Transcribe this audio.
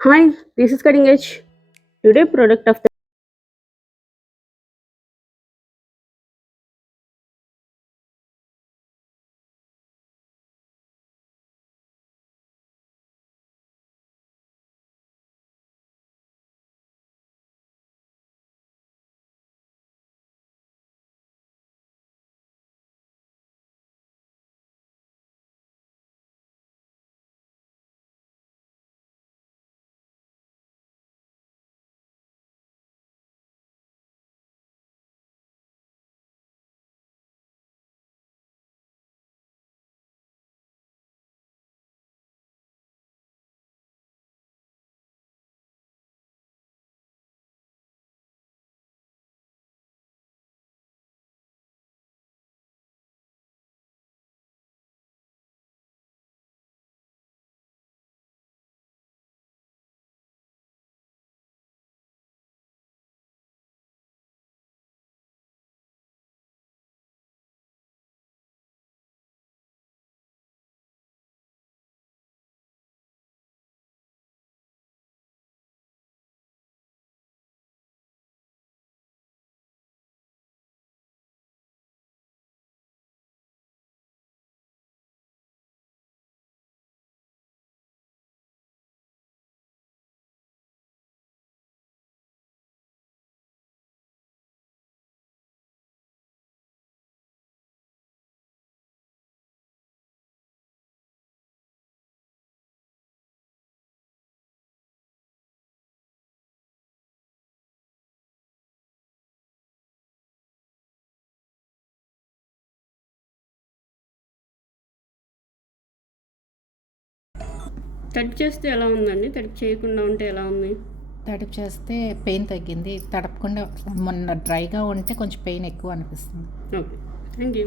Hi, this is Cutting Edge. Today product of the తడి చేస్తే ఎలా ఉందండి? తడి చేయకుండా ఉంటే ఎలా ఉంది? తడిపి చేస్తే పెయిన్ తగ్గింది. తడపకుండా మొన్న డ్రైగా ఉంటే కొంచెం పెయిన్ ఎక్కువ అనిపిస్తుంది. ఓకే. Thank you.